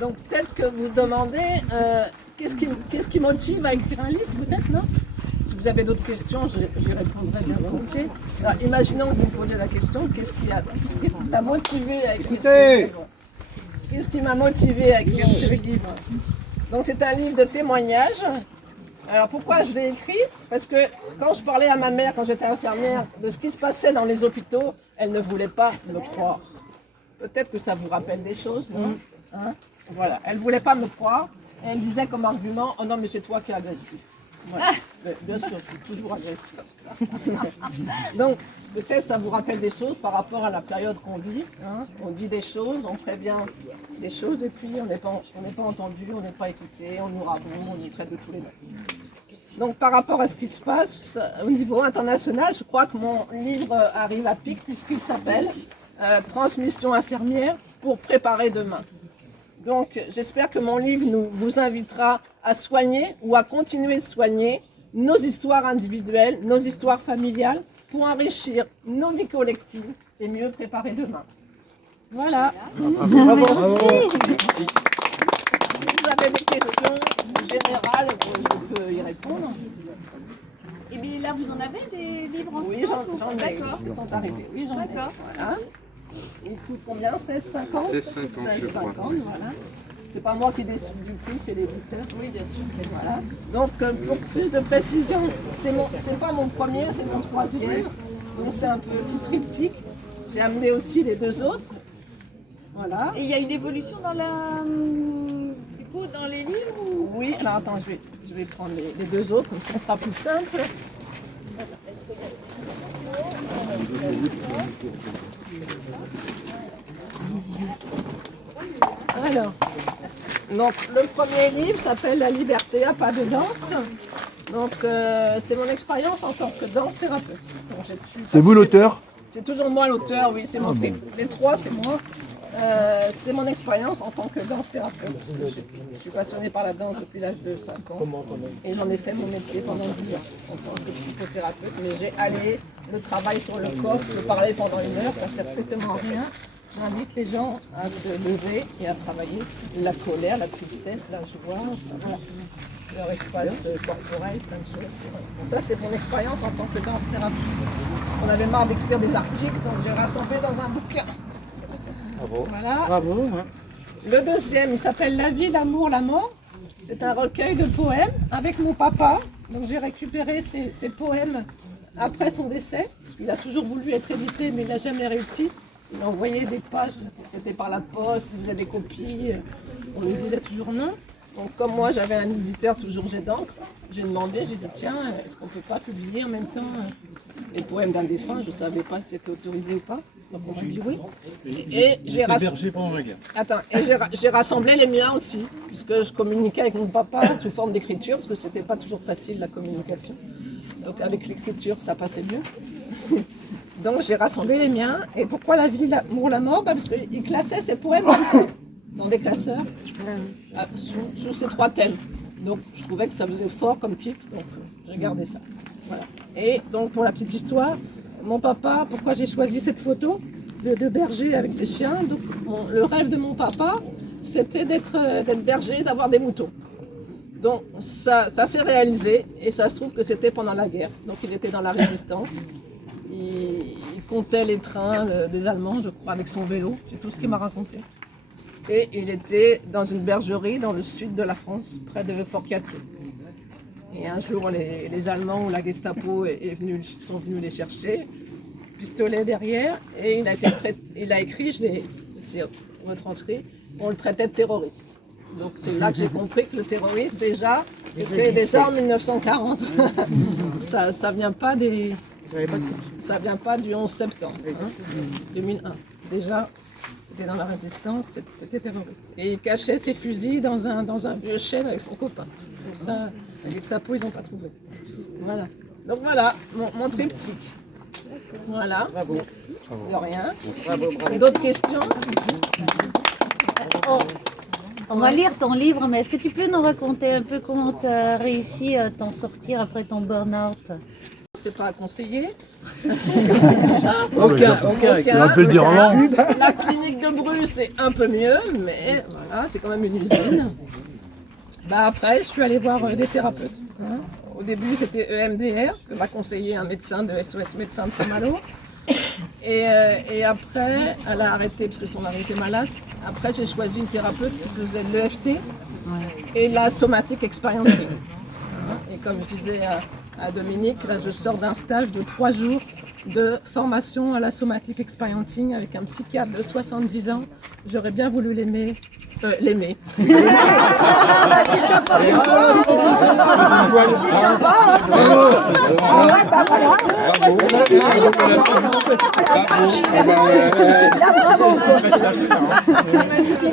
Donc peut-être que vous demandez qu'est-ce qui motive à écrire un livre, peut-être, non? Si vous avez d'autres questions, j'y répondrai bien volontiers. Alors, imaginons que vous me posez la question, qu'est-ce qui t'a motivé à écrire ce livre? Qu'est-ce qui m'a motivé à écrire ce livre? Donc c'est un livre de témoignages. Alors pourquoi je l'ai écrit? Parce que quand je parlais à ma mère, quand j'étais infirmière, de ce qui se passait dans les hôpitaux, elle ne voulait pas me croire. Peut-être que ça vous rappelle des choses, non? Hein? Voilà, elle ne voulait pas me croire. Et elle disait comme argument, oh non mais c'est toi qui es agressif. Voilà. Bien sûr, je suis toujours agressive. Donc, peut-être ça vous rappelle des choses par rapport à la période qu'on vit. Hein. On dit des choses, on prévient des choses et puis on n'est pas entendu, on n'est pas écouté, on nous rabote, on nous traite de tous les noms. Donc, par rapport à ce qui se passe au niveau international, je crois que mon livre arrive à pic puisqu'il s'appelle Transmission infirmière pour préparer demain. Donc, j'espère que mon livre vous invitera à soigner ou à continuer de soigner nos histoires individuelles, nos histoires familiales, pour enrichir nos vies collectives et mieux préparer demain. Voilà. Bravo. Si vous avez des questions générales, je peux y répondre. Et bien là, vous en avez des livres en Oui, j'en ai. D'accord. Ils sont arrivés. Oui, j'en ai. D'accord. Voilà. Il coûte combien? 16,50 16,50, voilà. C'est pas moi qui décide du prix, c'est l'éditeur. Oui, bien sûr. Et voilà. Donc pour plus de précision, c'est pas mon premier, c'est mon troisième. Donc c'est un petit triptyque. J'ai amené aussi les deux autres. Voilà. Et il y a une évolution dans dans les livres ou... Oui, alors attends, je vais prendre les deux autres, comme ça sera plus simple. Alors, donc le premier livre s'appelle La liberté à pas de danse. Donc c'est mon expérience en tant que danse thérapeute. C'est vous l'auteur? C'est toujours moi l'auteur, oui, c'est mon trip. Les trois, c'est moi. C'est mon expérience en tant que danse thérapeute. Parce que je suis passionnée par la danse depuis l'âge de 5 ans. Et j'en ai fait mon métier pendant 10 ans en tant que psychothérapeute. Mais j'ai allié le travail sur le corps, parce que parler pendant une heure, ça ne sert strictement à rien. J'invite les gens à se lever et à travailler la colère, la tristesse, la joie, voilà. Leur espace corporel, plein de choses. Donc ça, c'est mon expérience en tant que danse thérapeute. On avait marre d'écrire des articles, donc j'ai rassemblé dans un bouquin. Bravo. Voilà. Bravo. Ouais. Le deuxième, il s'appelle La vie, l'amour, la mort. C'est un recueil de poèmes avec mon papa. Donc j'ai récupéré ces poèmes après son décès, parce qu'il a toujours voulu être édité, mais il n'a jamais réussi. Il envoyait des pages, c'était par la poste, il faisait des copies, on lui disait toujours non. Donc comme moi j'avais un éditeur toujours jet d'encre, j'ai demandé, j'ai dit tiens, est-ce qu'on ne peut pas publier en même temps les poèmes d'un défunt? Je ne savais pas si c'était autorisé ou pas. Donc on m'a dit oui. Et j'ai rassemblé les miens aussi, puisque je communiquais avec mon papa sous forme d'écriture, parce que c'était pas toujours facile la communication. Donc avec l'écriture ça passait mieux. Donc j'ai rassemblé les miens. Et pourquoi La vie, l'amour, la mort? Parce qu'il classait ses poèmes dans des classeurs sur ces trois thèmes. Donc je trouvais que ça faisait fort comme titre, donc j'ai gardé ça. Voilà. Et donc pour la petite histoire, mon papa, pourquoi j'ai choisi cette photo de berger avec ses chiens? Donc le rêve de mon papa, c'était d'être berger, d'avoir des moutons. Donc ça s'est réalisé et ça se trouve que c'était pendant la guerre. Donc il était dans la résistance. Il comptait les trains des Allemands, je crois, avec son vélo. C'est tout ce qu'il m'a raconté. Et il était dans une bergerie dans le sud de la France, près de Fort-Calquier. Et un jour, les Allemands ou la Gestapo sont venus les chercher, pistolet derrière, et il a écrit, c'est retranscrit, on le traitait de terroriste. Donc c'est là que j'ai compris que le terroriste, c'était déjà en 1940. Ça vient pas du 11 septembre, hein, 2001. Déjà, c'était dans la résistance, c'était terroriste. Et il cachait ses fusils dans un vieux chêne avec son copain. Donc ça, les Gestapo, ils n'ont pas trouvé. Voilà. Donc voilà, mon triptyque. Voilà. Bravo. De rien. D'autres questions? Oh. On va lire ton livre, mais est-ce que tu peux nous raconter un peu comment tu as réussi à t'en sortir après ton burn-out? c'est pas à conseiller. Aucun. On peut le dire en langue. La clinique de Bru, c'est un peu mieux, mais voilà, c'est quand même une usine. Bah après, je suis allée voir des thérapeutes. Hein. Au début, c'était EMDR, que m'a conseillé un médecin de SOS Médecins de Saint-Malo. Et après, elle a arrêté parce que son mari était malade. Après, j'ai choisi une thérapeute qui faisait l'EFT et la somatic experiencing. Et comme je disais à Dominique, là je sors d'un stage de 3 jours de formation à la somatic experiencing avec un psychiatre de 70 ans. J'aurais bien voulu l'aimer. L'aimer. C'est sympa. C'est sympa. Ouais, bah voilà.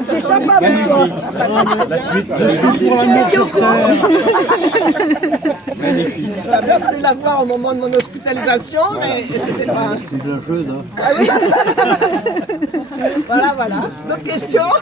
C'est sympa pour toi. J'aurais bien voulu la voir au moment de mon hospitalisation, mais c'était pas. C'est bien jeune, hein. Ah oui. Voilà. D'autres questions?